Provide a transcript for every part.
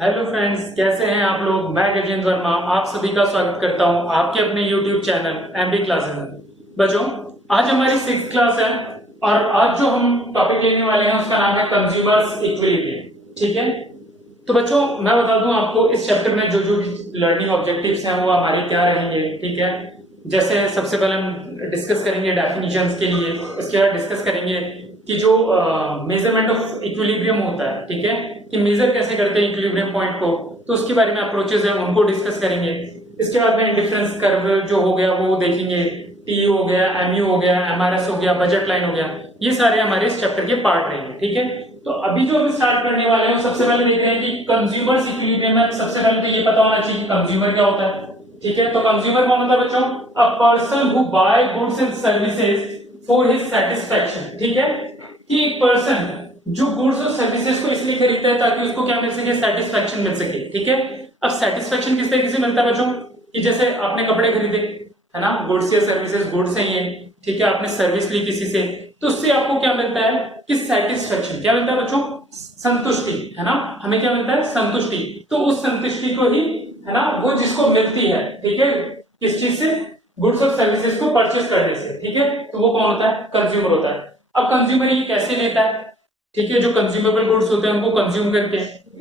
Hello friends, कैसे हैं आप लोग। मैं गजेंद्र वर्मा आप सभी का स्वागत करता हूं आपके अपने यूट्यूब चैनल एमबी क्लासेस में। बच्चों, आज हमारी 6th क्लास है और आज जो हम टॉपिक लेने वाले हैं उसका नाम है कंज्यूमर्स इक्विलिब्रियम। ठीक है, तो बच्चों मैं बता दूं आपको इस चैप्टर में जो जो लर्निंग ऑब्जेक्टिव्स हैं वो हमारे क्या रहेंगे। ठीक है, जैसे सबसे पहले हम डिस्कस करेंगे डेफिनेशंस के लिए, उसके बाद डिस्कस करेंगे कि जो मेजरमेंट ऑफ इक्विलिब्रियम होता है, ठीक है, कि मेजर कैसे करते हैं इक्विलिब्रियम पॉइंट को, तो उसके बारे में अप्रोचेस हैं उनको डिस्कस करेंगे। इसके बाद में इंडिफरेंस कर्व जो हो गया वो देखेंगे, टी हो गया, एमयू हो गया, एमआरएस हो गया, बजट लाइन हो गया, ये सारे हमारे इस चैप्टर के पार्ट रहेंगे। ठीक है, तो अभी जो हम स्टार्ट करने वाले हैं सबसे पहले देख रहे हैं कि कंज्यूमर्स इक्विलिब्रियम में सबसे पहले तो ये पता होना चाहिए कि कंज्यूमर क्या होता है। ठीक है, तो कंज्यूमर कौन होता है बच्चों? A person who buy goods and services for his satisfaction. ठीक है, कि एक पर्सन जो गुड्स और सर्विसेज को इसलिए खरीदता है ताकि उसको क्या मिल सके, सेटिस्फैक्शन मिल सके। ठीक है, अब सेटिस्फैक्शन किस तरीके से मिलता है बच्चों? कि जैसे आपने कपड़े खरीदे है ना, गुड्स या सर्विसेज, गुड्स है ये, ठीक है, आपने सर्विस ली किसी से, तो उससे आपको क्या मिलता है कि सेटिस्फैक्शन। क्या मिलता है बच्चों? संतुष्टि, है ना। हमें क्या मिलता है? संतुष्टि। तो उस संतुष्टि को ही, है ना, वो जिसको मिलती है, ठीक है, किस चीज से? गुड्स और सर्विसेज को परचेस करने से। ठीक है, तो वो कौन होता है? कंज्यूमर होता है। अब कंज्यूमर ये कैसे लेता है? ठीक है, जो कंज्यूमेबल गुड्स होते हैं उनको कंज्यूम करके,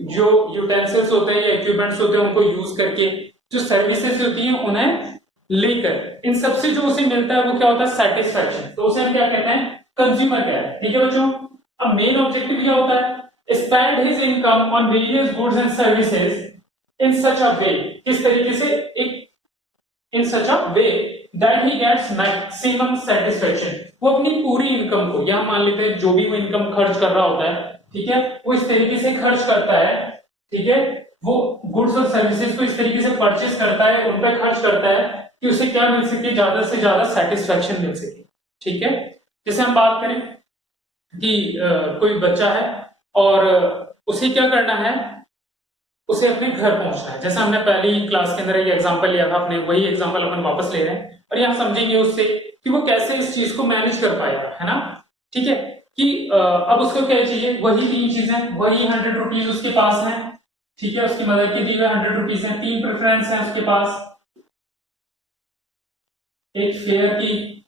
जो यूटेंसिल्स होते हैं या इक्विपमेंट्स होते हैं उनको यूज करके, जो सर्विसेज होती हैं उन्हें लेकर, इन सबसे जो उसे मिलता है वो क्या होता है? सेटिस्फैक्शन। तो उसे हम क्या कहते हैं? कंज्यूमर क्या है। ठीक है बच्चों, अब मेन ऑब्जेक्टिव क्या होता है? Spend his income on various goods and services in such a way, किस तरीके से? एक in such a way that he gets maximum satisfaction. वो अपनी पूरी इनकम को, या मान लेते हैं जो भी वो इनकम खर्च कर रहा होता है, ठीक है, वो इस तरीके से खर्च करता है, ठीक है, वो गुड्स और सर्विसेज को इस तरीके से परचेस करता है, उन पर खर्च करता है कि उसे क्या मिल सके? ज्यादा से ज्यादा सेटिस्फैक्शन मिल सके। ठीक है, जैसे हम बात करें कि कोई बच्चा है और उसे क्या करना है? उसे अपने घर पहुंचना है। जैसा हमने पहली क्लास के अंदर एक एग्जांपल लिया था, अपने वही एग्जांपल अपन वापस ले रहे हैं और यहाँ समझेंगे उससे कि वो कैसे इस चीज को मैनेज कर पाएगा, है ना। ठीक है, कि अब उसको क्या चाहिए? वही 3 चीजें, वही 100 रुपीज उसके पास है। ठीक है, उसकी मदर की दी हुए 100 रुपीज है। 3 प्रेफरेंस है उसके पास, एक फेयर की,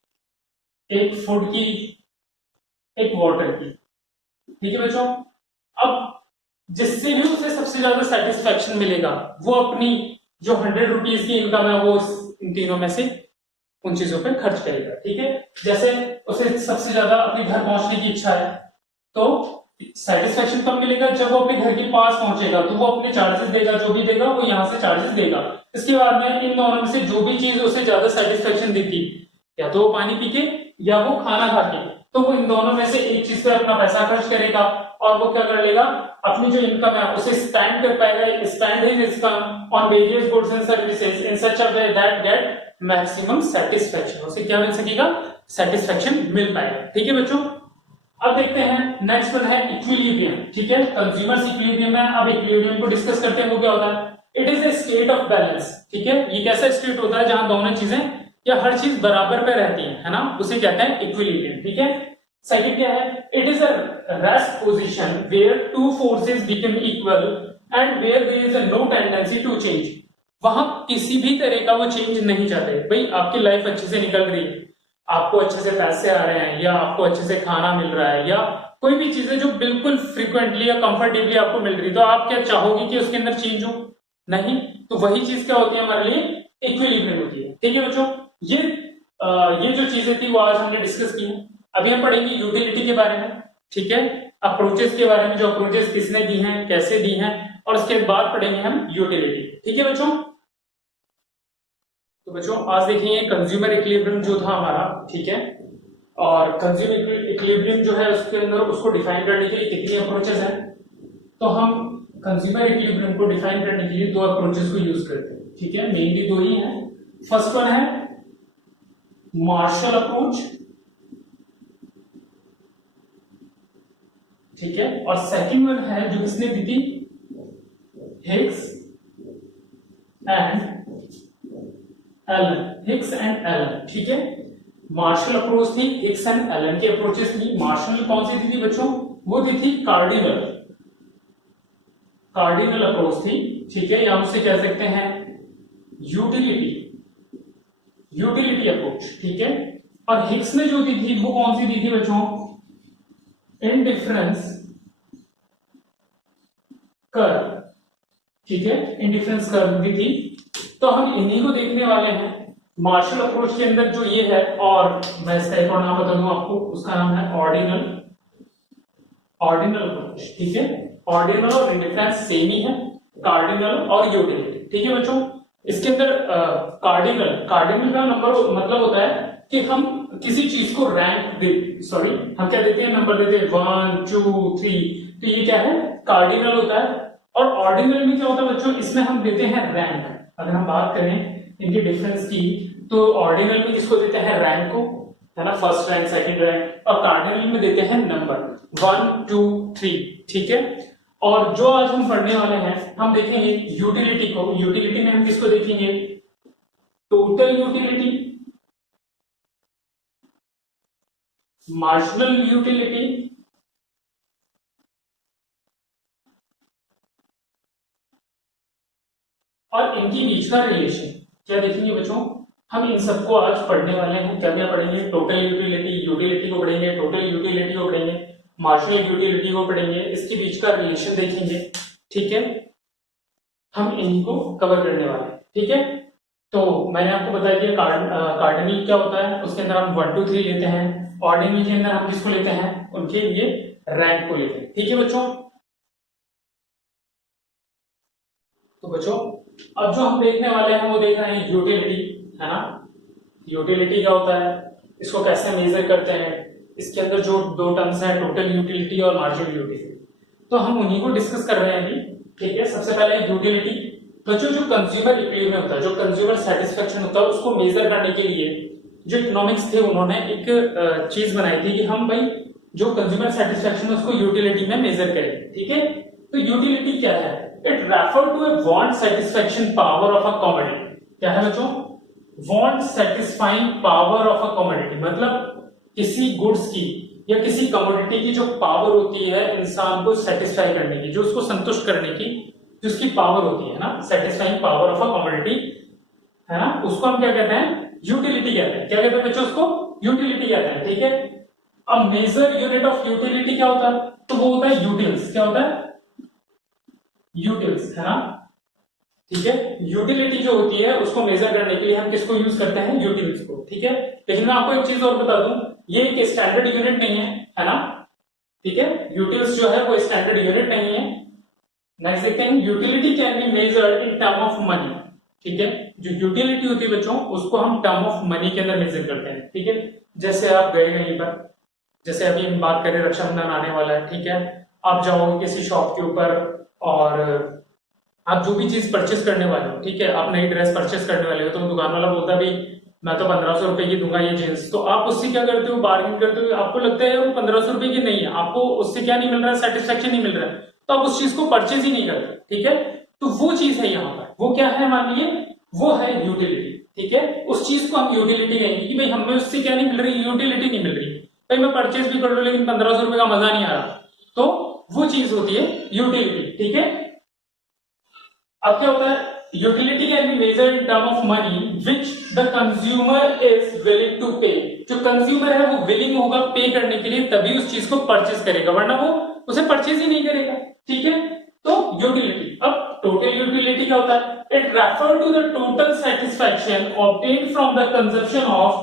एक फूड की, एक वाटर की। ठीक है बच्चों, अब जिससे भी उसे सबसे ज्यादा सेटिस्फैक्शन मिलेगा वो अपनी जो 100 रुपीज की इनकम है वो इन तीनों में से उन चीजों पर खर्च करेगा। ठीक है, जैसे उसे सबसे ज्यादा अपने घर पहुंचने की इच्छा है, तो सेटिस्फैक्शन कब मिलेगा? जब वो अपने घर के पास पहुंचेगा तो वो अपने चार्जेस देगा, जो भी देगा वो यहाँ से चार्जेस देगा। इसके बाद में इन दोनों में से जो भी चीज उसे ज्यादा सेटिस्फैक्शन देती, या तो वो पानी पी के या वो खाना खा के, तो वो इन दोनों में से एक चीज पर अपना पैसा खर्च करेगा और वो क्या कर लेगा? अपनी जो इनकम है उसे स्पेंड कर पाएगा, spend his income on various goods and services in such a way that get maximum satisfaction. उसे क्या मिल सकेगा? सेटिस्फैक्शन मिल पाएगा। ठीक है बच्चों, अब देखते हैं नेक्स्ट वन है इक्विलिब्रियम। ठीक है, कंज्यूमर्स इक्विलिब्रियम है। अब इक्विलिब्रियम को डिस्कस करते हैं, वो क्या होता है? It is a state of balance. ठीक है, ये कैसा स्टेट होता है जहां दोनों चीजें या हर चीज बराबर पे रहती है ना, उसे कहते हैं इक्विलिब्रियम। ठीक है, सेकंड क्या है? It is a rest position where two forces become equal and where there is no tendency to change. वहां किसी भी तरह का वो चेंज नहीं चाहते। भाई आपकी लाइफ अच्छे से निकल रही है, आपको अच्छे से पैसे आ रहे हैं, या आपको अच्छे से खाना मिल रहा है, या कोई भी चीजें जो बिल्कुल फ्रिक्वेंटली या कंफर्टेबली आपको मिल रही है, तो आप क्या चाहोगे कि उसके अंदर चेंज हो? नहीं। तो वही चीज क्या होती है हमारे लिए? इक्विलिब्रियम होती है। ठीक है बच्चों, ये जो चीजें थी वो आज हमने डिस्कस की है। अभी हम पढ़ेंगे यूटिलिटी के बारे में। ठीक है, अप्रोचेस के बारे में, जो अप्रोचेस किसने दी हैं, कैसे दी हैं, और उसके बाद पढ़ेंगे हम यूटिलिटी। ठीक है बच्चों, तो बच्चों आज देखिए कंज्यूमर इक्विलिब्रियम जो था हमारा, ठीक है, और कंज्यूमर इक्विलिब्रियम जो है उसके अंदर उसको डिफाइन करने के लिए कितनी अप्रोचेस हैं? तो हम कंज्यूमर इक्विलिब्रियम को डिफाइन करने के लिए 2 अप्रोचेस को यूज करते हैं। ठीक है, मेनली 2 ही हैं। फर्स्ट वन है मार्शल अप्रोच, ठीक है, और सेकंड वन है जो किसने दी थी? Hicks and Allen. Hicks and Allen. ठीक है, मार्शल अप्रोच थी, हिग्स एंड एलन की अप्रोचेस थी। मार्शल कौन सी दी थी बच्चों? वो दी थी कार्डिनल। कार्डिनल अप्रोच थी, ठीक है, या उसे कह सकते हैं यूटिलिटी अप्रोच, ठीक है। और हिग्स ने जो दी थी वो कौन सी दी थी बच्चों? इंडिफरेंस कर्व, ठीक है, इंडिफरेंस कर्व दी थी। तो हम इन्हीं को देखने वाले हैं मार्शल अप्रोच के अंदर जो ये है, और मैं इसका एक और नाम बता दूं आपको, उसका नाम है ऑर्डिनल अप्रोच, ठीक है। ऑर्डिनल और इंडिफरेंस सेम ही है, कार्डिनल और यूटिलिटी, ठीक है बच्चों। इसके अंदर कार्डिनल का नंबर मतलब होता है कि हम किसी चीज को हम क्या देते हैं, नंबर देते हैं 1 2 3, तो ये क्या है, कार्डिनल होता है। और ऑर्डिनल में क्या होता है बच्चों, इसमें हम देते हैं रैंक। अगर हम बात करें इनके डिफरेंस की, तो ऑर्डिनल में किसको देते हैं, रैंक को, है ना, फर्स्ट रैंक सेकंड रैंक, और कार्डिनल में देते हैं नंबर 1 2 3, ठीक है। और जो आज हम पढ़ने वाले हैं, हम देखेंगे यूटिलिटी को। यूटिलिटी में हम किसको देखेंगे, टोटल यूटिलिटी, मार्जिनल यूटिलिटी, और इनके बीच का रिलेशन क्या देखेंगे बच्चों। हम इन सबको आज पढ़ने वाले हैं। क्या क्या पढ़ेंगे, टोटल यूटिलिटी को पढ़ेंगे, टोटल यूटिलिटी को पढ़ेंगे, मार्जिनल यूटिलिटी को पढ़ेंगे, इसके बीच का रिलेशन देखेंगे, ठीक है। हम इन्हीं को कवर करने वाले हैं, ठीक है। तो मैंने आपको बताया कि कार्डिनल क्या होता है, उसके अंदर हम 1 2 3 लेते हैं। ऑर्डिनल के अंदर हम किसको लेते हैं, उनके लिए रैंक को लेते हैं, ठीक है बच्चों। तो बच्चों अब जो हम देखने वाले हैं वो देख रहे हैं यूटिलिटी, है ना। यूटिलिटी क्या होता है, इसको कैसे मेजर करते हैं, इसके अंदर जो दो टर्म्स हैं, टोटल यूटिलिटी और मार्जिनल यूटिलिटी, तो हम उन्हीं को डिस्कस कर रहे हैं अभी, ठीक है। सबसे पहले यूटिलिटी, बच्चों जो कंज्यूमर इक्विलिब्रियम होता है, जो कंज्यूमर सेटिस्फेक्शन होता है, उसको मेजर करने के लिए जो इकोनॉमिक्स थे उन्होंने एक चीज बनाई थी कि हम भाई जो कंज्यूमर सेटिस्फेक्शन है उसको यूटिलिटी में मेजर करें, ठीक है। तो यूटिलिटी क्या है, it refer to a want satisfaction power of a commodity. क्या है बच्चों, want satisfying power of a commodity, मतलब किसी गुड्स की या किसी कमोडिटी की जो पावर होती है इंसान को सेटिस्फाई करने की, जो उसको संतुष्ट करने की जो उसकी पावर होती है ना, satisfying power of a commodity, है ना, उसको हम क्या कहते हैं, यूटिलिटी कहते हैं। क्या कहते हैं बच्चों, उसको यूटिलिटी कहते हैं, ठीक है। अब मेजर यूनिट ऑफ यूटिलिटी क्या होता है, तो वो होता है यूटिल्स। क्या होता है, यूटिल्स, है ना, ठीक है। यूटिलिटी जो होती है उसको मेजर करने के लिए हम किसको यूज करते हैं, यूटिल्स को, ठीक है। लेकिन मैं आपको एक चीज और बता दूं, ये एक स्टैंडर्ड यूनिट नहीं है ना, ठीक है। यूटिल्स जो है वो स्टैंडर्ड यूनिट नहीं है। नेक्स्ट देखते हैं, utility can be measured in term of money, ठीक है। जो यूटिलिटी होती है बच्चों, उसको हम टर्म ऑफ मनी के अंदर मेजर करते हैं, ठीक है। जैसे आप गए कहीं पर, जैसे अभी हम बात करें रक्षाबंधन आने वाला है, ठीक है, आप जाओगे किसी शॉप के ऊपर और आप जो भी चीज परचेस करने वाले हो, ठीक है, आप नई ड्रेस परचेस करने वाले हो, तो दुकान वाला बोलता है भाई मैं तो 1500 रुपए की दूंगा ये जींस, तो आप उससे क्या करते हो, बार्गेन करते हो। आपको लगता है वो 1500 रुपए की नहीं है, आपको उससे क्या नहीं मिल रहा है, सेटिस्फेक्शन नहीं मिल रहा है, तो आप उस चीज को परचेज ही नहीं करते, ठीक है। तो वो चीज है यहाँ पर, वो क्या है मान लीजिए, वो है यूटिलिटी, ठीक है। उस चीज को हम यूटिलिटी कहेंगे कि भाई हमें उससे क्या नहीं मिल रही, यूटिलिटी नहीं मिल रही। भाई मैं परचेज भी कर लूं लेकिन 1500 रुपए का मजा नहीं आ रहा, तो वो चीज होती है यूटिलिटी, ठीक है। अब क्या होता है, utility can be measured in term of money which the consumer is willing to pay. जो कंज्यूमर है वो विलिंग होगा पे करने के लिए, तभी उस चीज को परचेज करेगा, वरना वो उसे परचेज ही नहीं करेगा, ठीक है। तो यूटिलिटी। अब टोटल यूटिलिटी क्या होता है, it refer to the total satisfaction obtained from the consumption of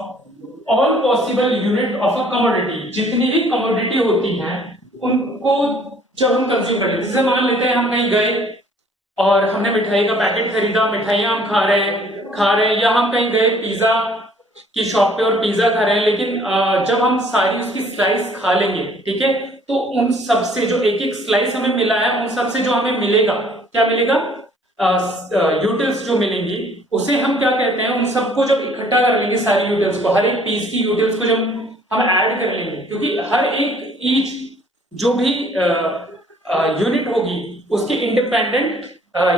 all possible unit of a commodity. जितनी भी कमोडिटी होती हैं उनको जब हम कंज्यूम कर लेते हैं, जैसे मान लेते हैं हम कहीं गए और हमने मिठाई का पैकेट खरीदा, मिठाइयां हम खा रहे हैं, या हम कहीं गए पिज्जा की शॉप पे और पिज्जा खा रहे हैं, लेकिन जब हम सारी उसकी स्लाइस खा लेंगे, ठीक है, तो उन सब से जो एक एक स्लाइस हमें मिला है, उन सब से जो हमें मिलेगा, क्या मिलेगा, यूटिल्स जो मिलेंगी, उसे हम क्या कहते हैं, उन सबको जब इकट्ठा कर लेंगे सारी यूटिल्स को, हर एक पीस की यूटिल्स को जब हम ऐड कर लेंगे, क्योंकि हर एक ईच जो भी यूनिट होगी उसकी इंडिपेंडेंट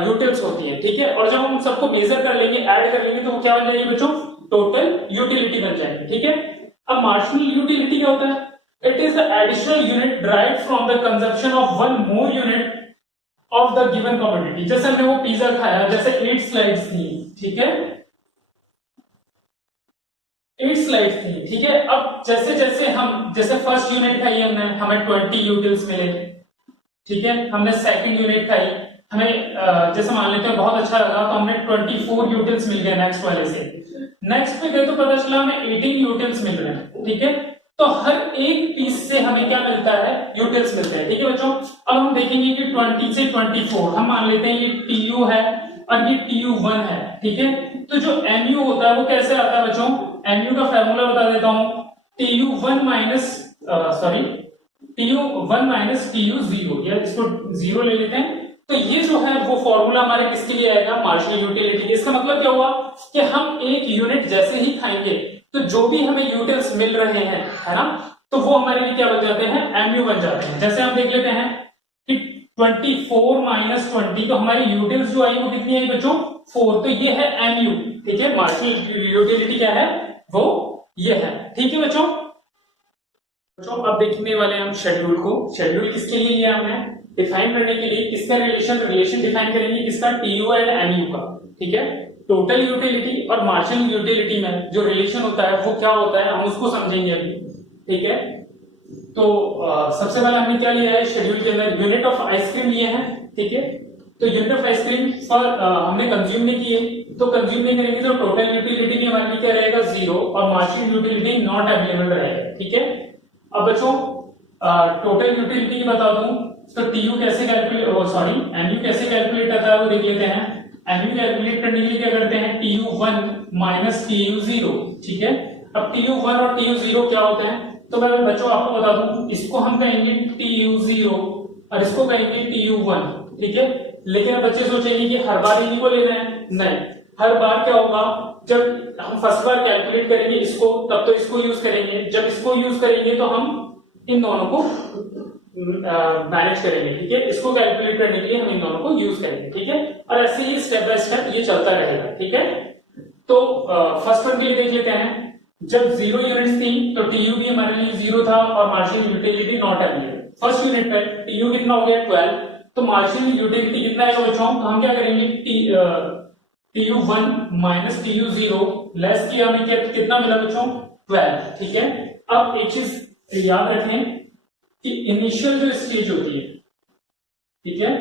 यूटिल्स होती है, ठीक है। और जब हम सबको मेजर कर लेंगे, ऐड कर लेंगे, तो वो क्या बन जाएगी बच्चों, टोटल यूटिलिटी बन जाएगी, ठीक है। अब मार्जिनल यूटिलिटी क्या होता है, it is the additional unit derived from the consumption of one more unit of the given commodity. जैसे हमने वो पिज्जा खाया, जैसे 8 स्लाइड्स थी, ठीक है, 8 स्लाइड्स थी, ठीक है। अब जैसे जैसे हम जैसे फर्स्ट यूनिट खाई हमने, हमें 20 यूटिल्स मिले, ठीक है। हमने सेकंड यूनिट खाई, हमें जैसे मान लेते हैं बहुत अच्छा लगा, तो हमने 24 यूटिल्स मिल गए नेक्स्ट वाले से। नेक्स्ट पे गए तो पता चला हमें 18 यूटिल्स मिल रहे हैं, ठीक है। तो हर एक पीस से हमें क्या मिलता है, यूटिल्स मिलते हैं, ठीक है बच्चों। अब हम देखेंगे कि 20 से 24 हम मान लेते हैं ये TU है और ये TU1 है, ठीक है। तो जो MU होता है वो कैसे आता है बच्चों, MU का फॉर्मूला बता देता हूं, TU1 माइनस TU0, या इसको 0 ले लेते हैं। तो ये जो है वो फॉर्मूला हमारे किसके लिए आएगा, मार्जिनल यूटिलिटी। इसका मतलब क्या हुआ कि हम एक यूनिट जैसे ही खाएंगे तो जो भी हमें यूटिल्स मिल रहे हैं, है ना, तो वो हमारे लिए क्या बन जाते हैं, MU बन जाते हैं। जैसे हम देख लेते हैं कि 24 माइनस 20, तो हमारी यूटिल्स जो आई वो कितनी आई बच्चों, 4। तो ये है MU, ठीक है। मार्जिनल यूटिलिटी क्या है, वो ये है, ठीक है बच्चों। अब देखने वाले हम शेड्यूल को। शेड्यूल किसके लिए लिया हमने, डिफाइन करने के लिए। किसका रिलेशन डिफाइन करेंगे, किसका, TU एंड MU का, ठीक है। टोटल यूटिलिटी और मार्जिनल यूटिलिटी में जो रिलेशन होता है वो क्या होता है, हम उसको समझेंगे अभी, ठीक है। तो सबसे पहले हमने क्या लिया है शेड्यूल के अंदर, यूनिट ऑफ आइसक्रीम लिए हैं, ठीक है। तो यूनिट ऑफ आइसक्रीम फॉर हमने कंज्यूम नहीं किए, तो कंज्यूम नहीं करेंगे तो टोटल यूटिलिटी में हमारे लिए क्या रहेगा, 0, और मार्जिनल यूटिलिटी नॉट अवेलेबल रहेगा, ठीक है। अब बच्चों टोटल यूटिलिटी बता दूं तो TU कैसे कैलकुलेट, MU कैसे कैलकुलेट होता है वो देख लेते हैं। MU कैलकुलेट करने के लिए क्या करते हैं, TU1 माइनस TU0, ठीक है। अब TU1 और TU0 क्या होते हैं, तो मैं बच्चों आपको बता दूं, इसको हम कहेंगे TU0 और इसको कहेंगे TU1, ठीक है। लेकिन बच्चे सोचेंगे कि हर बार इन्हीं को लेना है, नहीं, हर बार क्या होगा, जब हम फर्स्ट बार कैलकुलेट करेंगे इसको तब तो इसको यूज करेंगे, जब इसको यूज करेंगे तो हम इन दोनों को मैनेज करेंगे, ठीक है। इसको कैलकुलेट करने के लिए हम इन दोनों को यूज करेंगे, ठीक है। और ऐसे ही स्टेप बाय स्टेप ये चलता रहेगा, ठीक है। तो फर्स्ट वन के लिए देख लेते हैं। जब 0 यूनिट्स थी तो TU भी हमारे लिए 0 था और marginal utility not available. First unit पे TU कितना हो गया, 12, तो मार्जिनल यूटिलिटी कितना है बच्चों, तो हम क्या करेंगे, TU1 माइनस TU0 लेस किया, हमें कितना मिला बच्चों, 12, ठीक है। अब एक चीज याद रखें कि इनिशियल जो स्टेज होती है, ठीक है,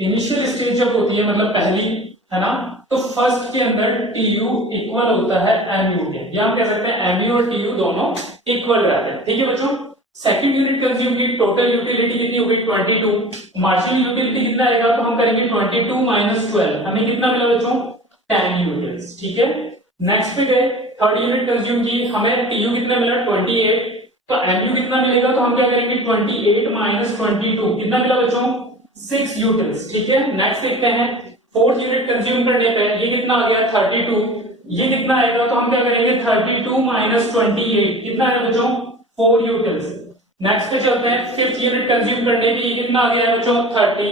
इनिशियल स्टेज जब होती है मतलब पहली, है ना, तो फर्स्ट के अंदर TU इक्वल होता है MU के, या हम कह सकते हैं MU और TU दोनों इक्वल रहते हैं, ठीक है बच्चों। सेकंड यूनिट कंज्यूम की टोटल यूटिलिटी कितनी हो गई, 22, मार्जिनल यूटिलिटी कितना आएगा, तो हम करेंगे 22 माइनस 12, हमें कितना मिला बच्चों, 10 यूनिट्स, ठीक है। नेक्स्ट पे गए, थर्ड यूनिट कंज्यूम की, हमें TU कितना मिला, 28, तो MU कितना मिलेगा, तो हम क्या करेंगे 28 माइनस 22, कितना मिला बच्चों, 6 यूटिल्स, ठीक है। नेक्स्ट देखते हैं, फोर्थ यूनिट कंज्यूम करने पे ये कितना आ गया, 32, ये कितना आएगा, तो हम क्या करेंगे 32 माइनस 28, कितना है बच्चों, 4 यूटिल्स। नेक्स्ट पे चलते हैं, फिफ्थ यूनिट कंज्यूम करने पे ये कितना आ गया है बच्चों, 30,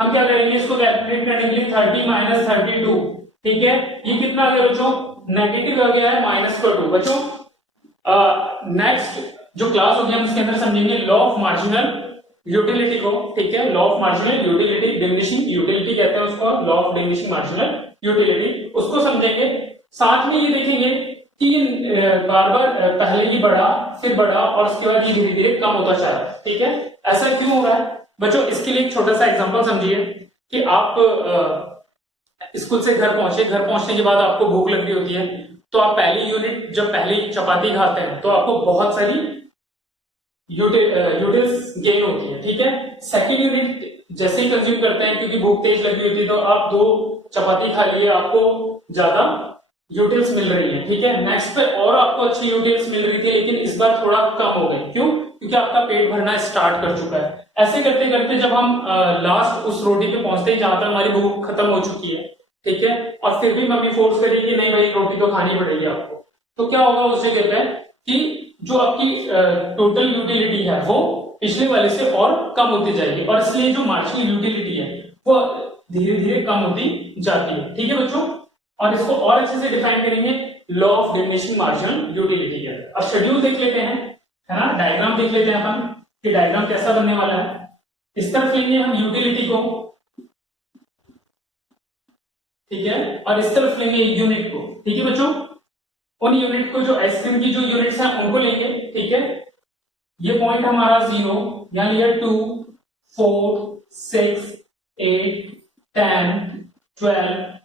हम क्या करेंगे इसको कैलकुलेट करने के लिए 30 माइनस 32, ठीक है। ये कितना आ गया बच्चों, नेगेटिव आ गया है, -2 बच्चों। नेक्स्ट जो क्लास होगी हम इसके अंदर समझेंगे लॉ ऑफ मार्जिनल यूटिलिटी को, ठीक है। Law of marginal utility, diminishing utility कहते हैं उसको, law of diminishing marginal utility, उसको समझेंगे। साथ में ये देखेंगे कि बार बार पहले ही बढ़ा, फिर बढ़ा और उसके बाद ये धीरे धीरे कम होता जा रहा है, ठीक है। ऐसा क्यों हो रहा है बच्चों, इसके लिए एक छोटा सा एग्जांपल समझिए कि आप स्कूल से घर पहुंचे, घर पहुंचने के बाद आपको भूख लग रही होती है, तो आप पहली यूनिट जब पहली चपाती खाते हैं तो आपको बहुत सारी यूटिल्स गेन होती है, ठीक है। सेकंड यूनिट जैसे ही कंज्यूम करते हैं क्योंकि भूख तेज लगी होती है, तो आप 2 चपाती खा लिए, आपको ज्यादा यूटिल्स मिल रही है, ठीक है। नेक्स्ट पे और आपको अच्छी यूटिल्स मिल रही थी, लेकिन इस बार थोड़ा कम हो गई, क्यों, क्योंकि आपका पेट भरना स्टार्ट कर चुका है। ऐसे करते करते जब हम लास्ट उस रोटी पे पहुंचते हैं जहां तक हमारी भूख खत्म हो चुकी है, ठीक है, और फिर भी मम्मी फोर्स करेगी नहीं भाई रोटी तो खानी पड़ेगी आपको, तो क्या होगा उस जगह पे कि जो आपकी टोटल यूटिलिटी है वो पिछले वाले से और कम होती जाएगी, और इसलिए जो मार्जिनल यूटिलिटी है वो धीरे धीरे कम होती जाती है, ठीक है बच्चों। और इसको और अच्छे से डिफाइन करेंगे law of diminishing marginal utility के अंदर। अब शेड्यूल देख लेते हैं, है ना, डायग्राम देख लेते हैं अपन कि डायग्राम कैसा बनने वाला है। इस तरफ लेंगे हम यूटिलिटी को, ठीक है, और इस तरफ लेंगे यूनिट को, ठीक है बच्चों, उन यूनिट को जो आइसक्रीम की जो यूनिट्स हैं उनको लेंगे, ठीक है। ये पॉइंट हमारा 0, यहां लिया 2, 4, 6, 8, 10, 12,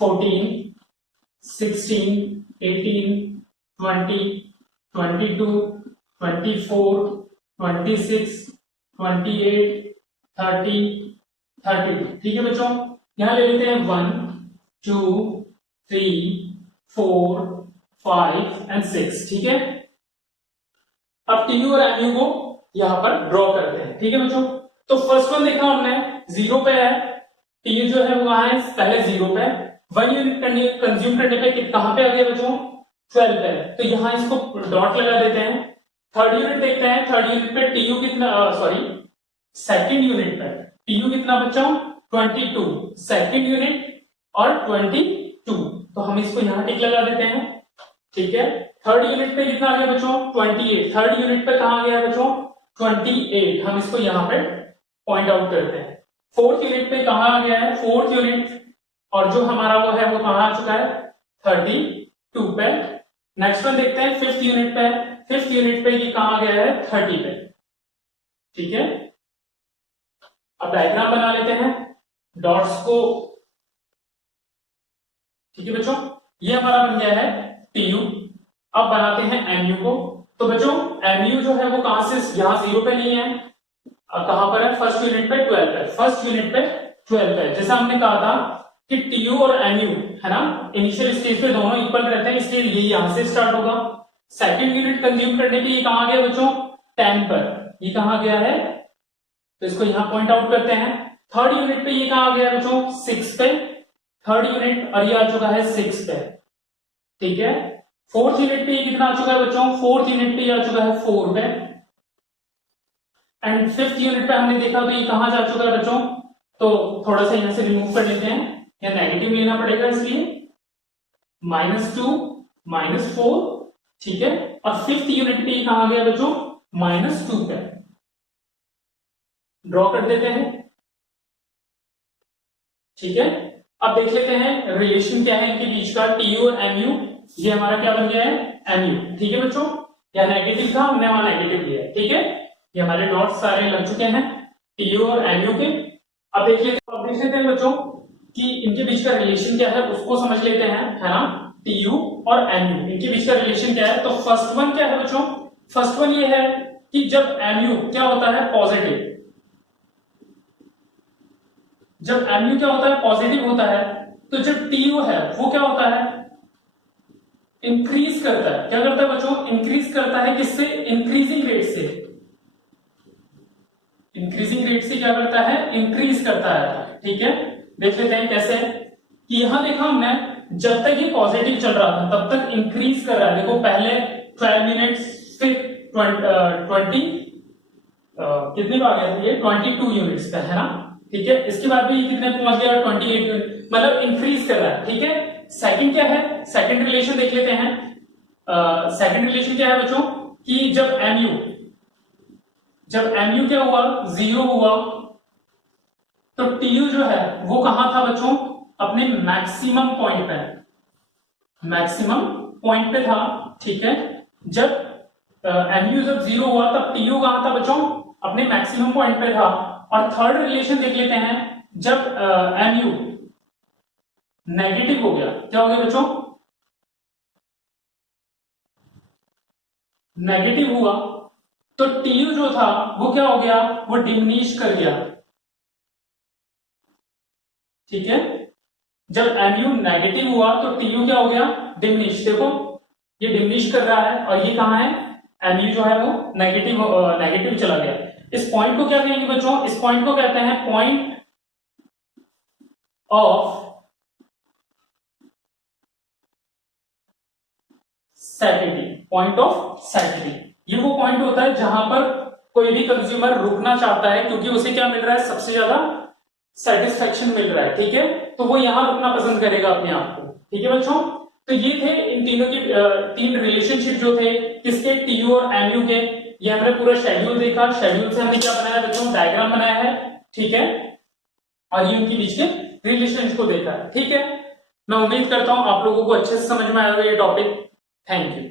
14, 16, 18, 20, 22, 24, 26, 28, 30, 32, ठीक है बच्चों। यहां ले लेते हैं 1, 2, 3, 4, 5 एंड 6, ठीक है। अब टीयू और एमयू को यहां पर ड्रॉ करते हैं, ठीक है बच्चों। तो फर्स्ट वन देखा हमने 0 पे है, टीयू जो है वो वहां है पहले 0 पे, 1 यूनिट कंज्यूम करने पे कहां पे आ गया बच्चों, 12 पे, तो यहां इसको डॉट लगा देते हैं। थर्ड यूनिट देखते हैं, थर्ड यूनिट पे टीयू कितना, सॉरी सेकंड यूनिट पे टीयू कितना बच्चों, 22, सेकंड यूनिट और 22, तो हम इसको यहां टिक लगा देते हैं, ठीक है। थर्ड यूनिट पे कितना आ गया बच्चों, 28, थर्ड यूनिट पे कहां गया बच्चों, 28, हम इसको यहां पे पॉइंट आउट करते हैं। फोर्थ यूनिट पे कहां आ गया है, फोर्थ यूनिट, और जो हमारा वो है वो कहां आ चुका है, 32 पे। नेक्स्ट वन देखते हैं फिफ्थ यूनिट पे, फिफ्थ यूनिट पे ये कहां गया है, 30 पे, ठीक है। अब डायग्राम बना लेते हैं डॉट्स को, ठीक है बच्चों। ये हमारा बन गया है टीयू। अब बनाते हैं एमयू को। तो बच्चों एमयू जो है वो कहां से, यहां 0 पे नहीं है, कहां पर है, फर्स्ट यूनिट पे 12 पे, फर्स्ट यूनिट पे 12 पे। जैसा हमने कहा था कि टीयू और एमयू है ना, इनिशियल स्टेज पे दोनों इक्वल रहते हैं, इसलिए ये यहां से स्टार्ट होगा। सेकंड यूनिट कंज्यूम करने के ये कहां गया बच्चों, 10 पर, ये कहां गया है, तो इसको यहां पॉइंट आउट करते हैं। थर्ड यूनिट पे ये कहां गया बच्चों, 6 पे, थर्ड यूनिट, और ये आ चुका है 6 पे, ठीक है। फोर्थ यूनिट पे ये कितना आ चुका है बच्चों, फोर्थ यूनिट पे ये आ चुका है 4 पे, एंड फिफ्थ यूनिट पे हमने देखा तो ये कहां जा चुका है बच्चों, तो थोड़ा सा यहां से रिमूव कर लेते हैं, या नेगेटिव लेना पड़ेगा इसलिए, -2, -4, ठीक है। और फिफ्थ यूनिट पे ये कहां गया बच्चों, -2 पे, ड्रॉ कर देते हैं, ठीक है। अब देख लेते हैं रिलेशन क्या है इनके बीच का, टीयू और एमयू। ये हमारा क्या बन गया है, एमयू, ठीक है बच्चों। या नेगेटिव था, हमने वहां नेगेटिव लिया है, ठीक है। ये हमारे डॉट सारे लग चुके हैं टीयू और एमयू के। अब देख लेते हैं बच्चों कि इनके बीच का रिलेशन क्या है, उसको समझ लेते हैं, है ना। टीयू और एमयू इनके बीच का रिलेशन क्या है, तो फर्स्ट वन क्या है बच्चों, फर्स्ट वन ये है कि जब एमयू क्या होता है, पॉजिटिव, जब एमयू क्या होता है, पॉजिटिव होता है, तो जब टीयू है वो क्या होता है, इंक्रीज करता है। क्या करता है बच्चों, इंक्रीज करता है, किससे, इंक्रीजिंग रेट से, इंक्रीजिंग रेट से क्या करता है, इंक्रीज करता है, ठीक है। देख लेते हैं कैसे, कि यहां देखा हमने जब तक ये पॉजिटिव चल रहा था तब तक इंक्रीज कर रहा है। देखो पहले 12 मिनट्स, फिर 20 कितने बार गया था ये, 22 यूनिट्स का, है ना, ठीक है। इसके बाद भी कितने पहुंच गया, 28 यूनिट, मतलब इंक्रीज कर रहा है, ठीक है। सेकंड क्या है, सेकंड रिलेशन देख लेते हैं। सेकंड रिलेशन क्या है बच्चों, कि जब एमयू क्या हुआ, 0 हुआ, तो टीयू जो है वो कहां था बच्चों, अपने मैक्सिमम पॉइंट पे, मैक्सिमम पॉइंट पे था, ठीक है। जब एमयू जब 0 हुआ तब टीयू कहां था बच्चों, अपने मैक्सिमम पॉइंट पे था। और थर्ड रिलेशन देख लेते हैं, जब एमयू नेगेटिव हो गया, क्या हो गया बच्चों, नेगेटिव हुआ, तो टीयू जो था वो क्या हो गया, वो डिमिनिश कर गया, ठीक है। जब एमयू नेगेटिव हुआ तो टीयू क्या हो गया, डिमिनिश। देखो ये डिमिनिश कर रहा है, और ये कहां है, एमयू जो है वो नेगेटिव चला गया। इस पॉइंट को क्या कहेंगे बच्चों, इस पॉइंट को कहते हैं point of satisfactory, point of satisfactory. ये वो पॉइंट होता है जहां पर कोई भी कंज्यूमर रुकना चाहता है, क्योंकि उसे क्या मिल रहा है, सबसे ज्यादा सेटिस्फेक्शन मिल रहा है, ठीक है। तो वो यहां रुकना पसंद करेगा अपने आप को, ठीक है बच्चों। तो ये थे इन तीनों की तीन रिलेशनशिप जो थे किसके, टीयू और एमयू के। ये हमने पूरा शेड्यूल देखा, शेड्यूल से हमने क्या बनाया बच्चों, डायग्राम बनाया है, ठीक है। और ये उनके बीच के रिलेशंस को देखा है। ठीक है, मैं उम्मीद करता हूं आप लोगों को अच्छे से समझ में आएगा ये टॉपिक। Thank you.